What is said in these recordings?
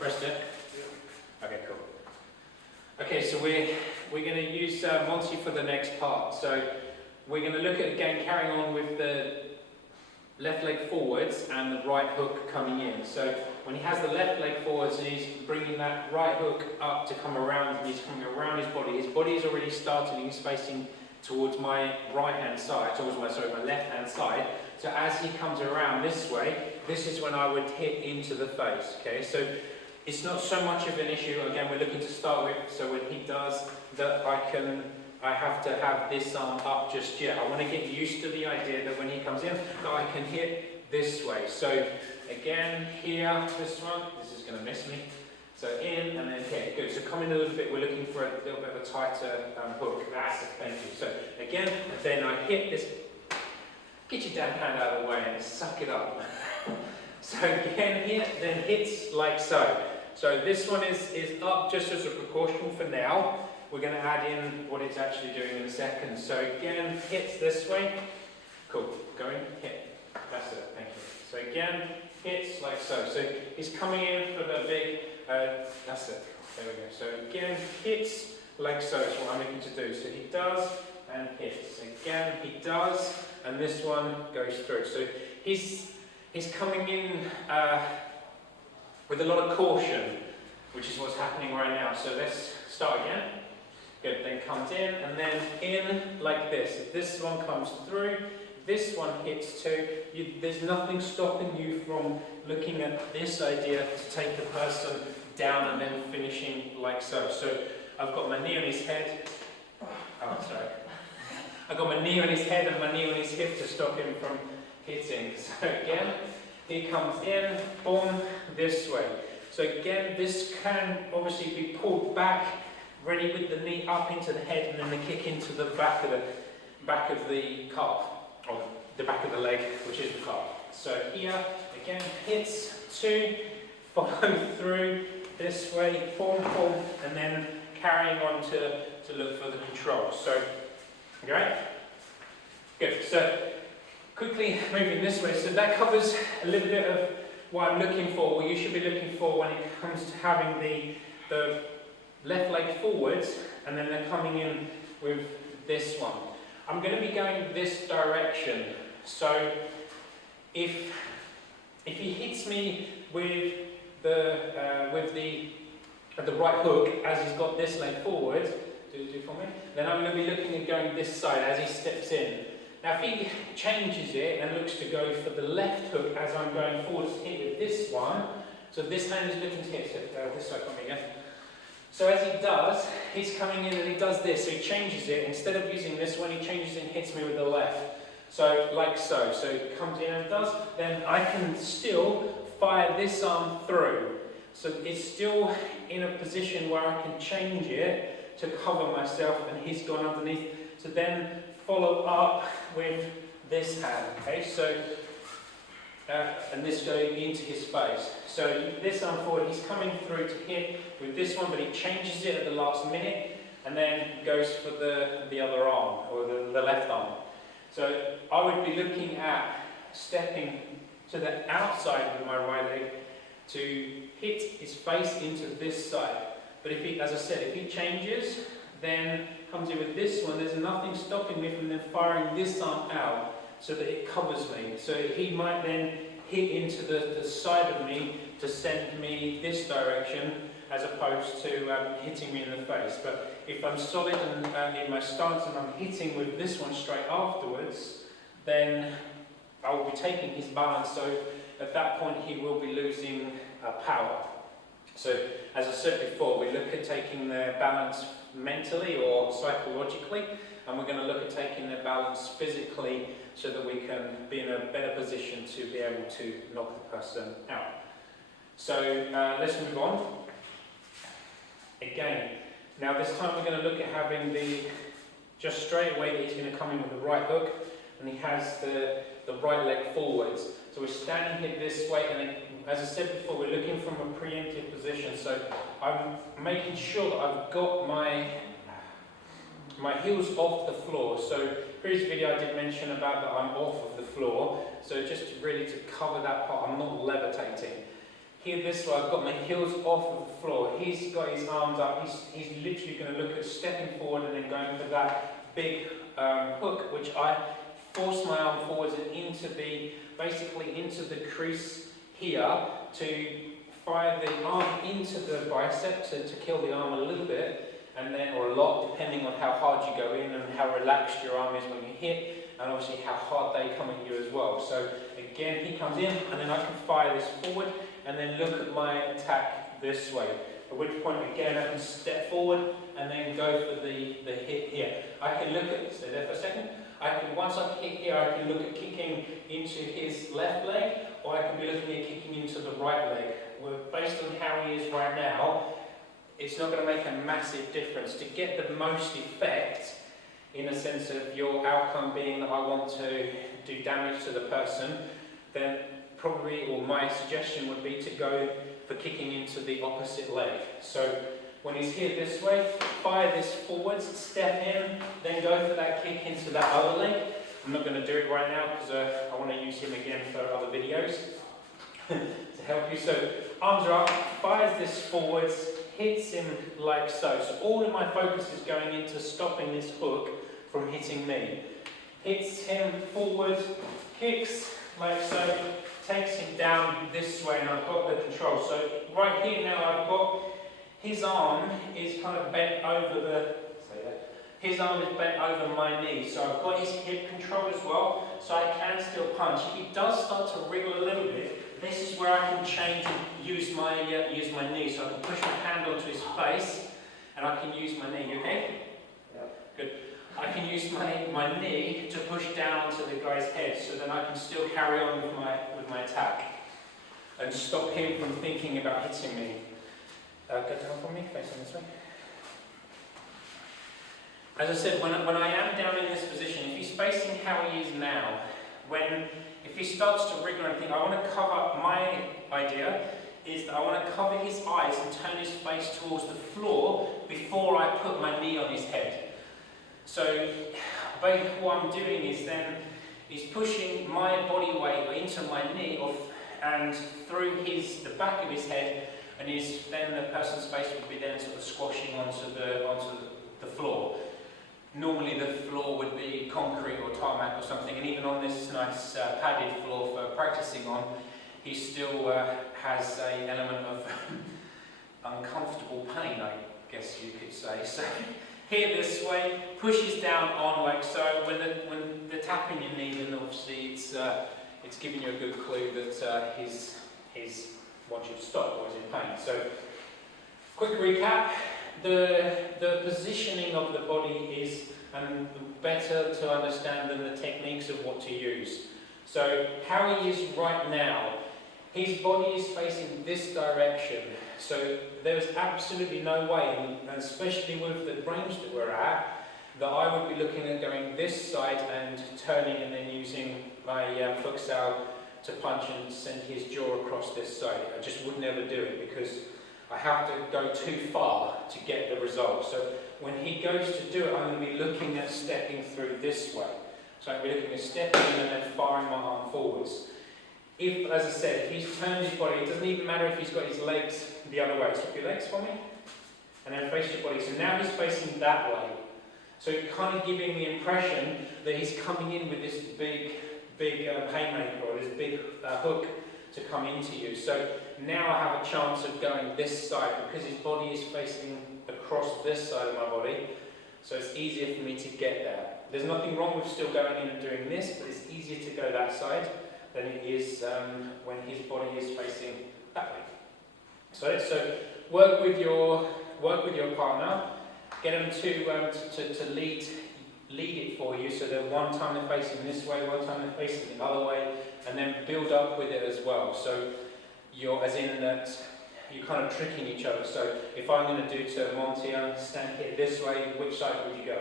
Pressed it? Okay, cool. Okay, so we're going to use Monty for the next part. So we're going to look at, again, carrying on with the left leg forwards and the right hook coming in. So when he has the left leg forwards and he's bringing that right hook up to come around, and he's coming around his body is already started, he's facing towards my right hand side, towards my left hand side. So as he comes around this way, this is when I would hit into the face, okay? So it's not so much of an issue, again, we're looking to start with, so when he does that, I have to have this arm up just yet. I want to get used to the idea that when he comes in, that I can hit this way. So again, here, this one, this is going to miss me. So in and then hit, good. So coming a little bit, we're looking for a little bit of a tighter hook. That's it, thank you. So again, then I hit this, get your damn hand out of the way and suck it up. So again here, then hits like so. So this one is up just as a precaution for now. We're going to add in what it's actually doing in a second. So again, hits this way. Cool, going, hit. That's it, thank you. So again, hits like so. So he's coming in for the big, that's it. There we go. So again, hits like so. That's what I'm looking to do. So he does and hits. Again, he does, and this one goes through. So he's coming in with a lot of caution, which is what's happening right now. So let's start again. Good, then comes in, and then in like this. If this one comes through, this one hits too. There's nothing stopping you from looking at this idea to take the person down and then finishing like so. So I've got my knee on his head. Oh, sorry. I've got my knee on his head and my knee on his hip to stop him from hitting. So again, he comes in, boom, this way. So again, this can obviously be pulled back, ready with the knee up into the head, and then the kick into the back of the calf, or the back of the leg, which is the calf. So here, again, hits, two, follow through this way, form, and then carrying on to look for the control. So, okay? Good. So, quickly moving this way. So that covers a little bit of what I'm looking for, what you should be looking for when it comes to having the left leg forwards, and then they're coming in with this one. I'm going to be going this direction. So if he hits me with the right hook as he's got this leg forward, do for me, then I'm going to be looking at going this side as he steps in. Now if he changes it and looks to go for the left hook as I'm going forward to hit with this one, so this hand is looking to hit, so this side for me again. So as he does, he's coming in and he does this, so he changes it. Instead of using this one, he changes it and hits me with the left. So, like so. So he comes in and does, then I can still fire this arm through. So it's still in a position where I can change it to cover myself, and he's gone underneath. So then follow up with this hand, okay? So, and this going into his face. So this arm forward, he's coming through to hit with this one, but he changes it at the last minute and then goes for the other arm, or the left arm. So I would be looking at stepping to the outside with my right leg to hit his face into this side. But if he, as I said, if he changes, then comes in with this one, there's nothing stopping me from then firing this arm out so that it covers me. So he might then hit into the side of me to send me this direction, as opposed to hitting me in the face. But if I'm solid and in my stance and I'm hitting with this one straight afterwards, then I will be taking his balance. So at that point he will be losing power. So as I said before, we look at taking their balance mentally or psychologically, and we're going to look at taking their balance physically so that we can be in a better position to be able to knock the person out. So let's move on. Again, now this time we're going to look at having just straight away that he's going to come in with the right hook, and he has the right leg forwards. So we're standing here this way, and then, as I said before, we're looking from a preemptive position. So I'm making sure that I've got my heels off the floor. So previous video I did mention about that I'm off of the floor. So just really to cover that part, I'm not levitating. here this way, I've got my heels off of the floor. He's got his arms up. He's literally going to look at stepping forward and then going for that big hook, which I force my arm forwards and basically into the crease here to fire the arm into the bicep to kill the arm a little bit, and then, or a lot, depending on how hard you go in and how relaxed your arm is when you hit, and obviously how hard they come at you as well. So again, he comes in, and then I can fire this forward, and then look at my attack this way. At which point, again, I can step forward, and then go for the hit here. I can look at, stay there for a second, once I kick here, I can look at kicking into his left leg, or I can be looking at kicking into the right leg. Well, based on how he is right now, it's not going to make a massive difference. To get the most effect, in a sense of your outcome being that I want to do damage to the person, then probably, or my suggestion would be to go for kicking into the opposite leg. So when he's here this way, fire this forwards, step in, then go for that kick into that other leg. I'm not going to do it right now because I want to use him again for other videos to help you. So arms are up, fires this forwards, hits him like so. So all of my focus is going into stopping this hook from hitting me. Hits him forward, kicks like so, takes him down this way, and I've got the control. So right here now I've got his arm is kind of bent over his arm is bent over my knee, so I've got his hip control as well, so I can still punch. If he does start to wriggle a little bit, this is where I can change and use my knee. So I can push my hand onto his face, and I can use my knee. Okay? Yeah. Good. I can use my knee to push down onto the guy's head, so then I can still carry on with my attack and stop him from thinking about hitting me. Go down for me, facing this way. As I said, when I am down in this position, if he's facing how he is now, if he starts to wriggle and think, I want to cover, my idea is that I want to cover his eyes and turn his face towards the floor before I put my knee on his head. So what I'm doing is he's pushing my body weight into my knee and through the back of his head, and then the person's face would be then sort of squashing onto the floor. Normally the floor would be concrete or tarmac or something, and even on this nice padded floor for practicing on, he still has an element of uncomfortable pain, I guess you could say. So here this way, pushes down on like so. When they're tapping your knee, then obviously it's giving you a good clue that he's wants you to stop or is in pain. So quick recap. The positioning of the body is better to understand than the techniques of what to use. So how he is right now, his body is facing this direction. So there is absolutely no way, and especially with the range that we're at, that I would be looking at going this side and turning and then using my futsal to punch and send his jaw across this side. I just would never do it because I have to go too far to get the result. So when he goes to do it, I'm going to be looking at stepping through this way. So I'm going to be looking at stepping and then firing my arm forwards. If, as I said, if he's turned his body, it doesn't even matter if he's got his legs the other way. Swap your legs for me. And then face your body. So now he's facing that way. So you're kind of giving the impression that he's coming in with this big haymaker or this big hook to come into you. So now I have a chance of going this side because his body is facing across this side of my body. So it's easier for me to get there. There's nothing wrong with still going in and doing this, but it's easier to go that side than it is when his body is facing that way. So work with your partner. Get them to lead it for you, so that one time they're facing this way, one time they're facing the other way, and then build up with it as well. So you're, as in that, you're kind of tricking each other. So if I'm going to do to Monty, stand here this way, which side would you go?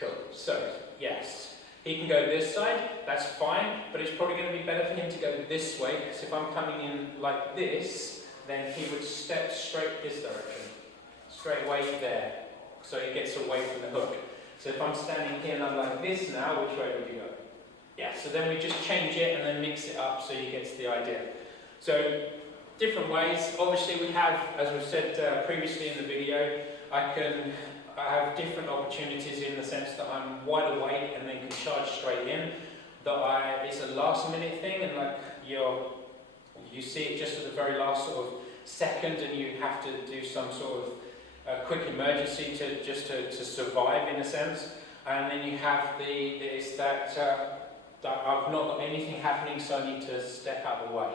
Cool. So, yes. He can go this side, that's fine, but it's probably going to be better for him to go this way, because if I'm coming in like this, then he would step straight this direction. Straight away there. So he gets away from the hook. So if I'm standing here and I'm like this now, which way would you go? Yeah, so then we just change it and then mix it up so you get the idea. So different ways. Obviously we have, as we've said previously in the video, I have different opportunities in the sense that I'm wide awake and then can charge straight in. It's a last minute thing, and like you see it just at the very last sort of second, and you have to do some sort of quick emergency to survive in a sense. And then you have that I've not got anything happening, so I need to step out of the way.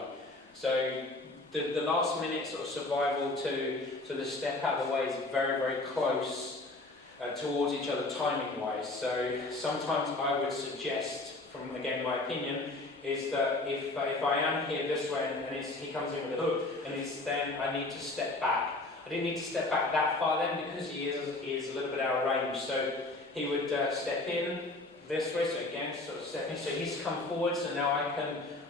So the last minute sort of survival to the step out of the way is very, very close towards each other timing wise. So sometimes I would suggest, from again my opinion, is that if I am here this way and he comes in with a hook, and then I need to step back. I didn't need to step back that far then, because he is a little bit out of range. So he would step in this way, so again, sort of step in. So he's come forward, so now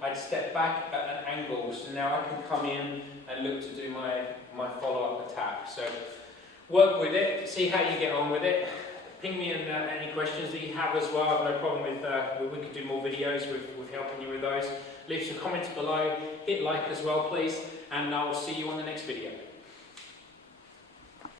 I'd step back at an angle, so now I can come in and look to do my follow-up attack. So work with it, see how you get on with it. Ping me in any questions that you have as well. I have no problem with, we could do more videos with helping you with those. Leave some comments below, hit like as well please, and I will see you on the next video.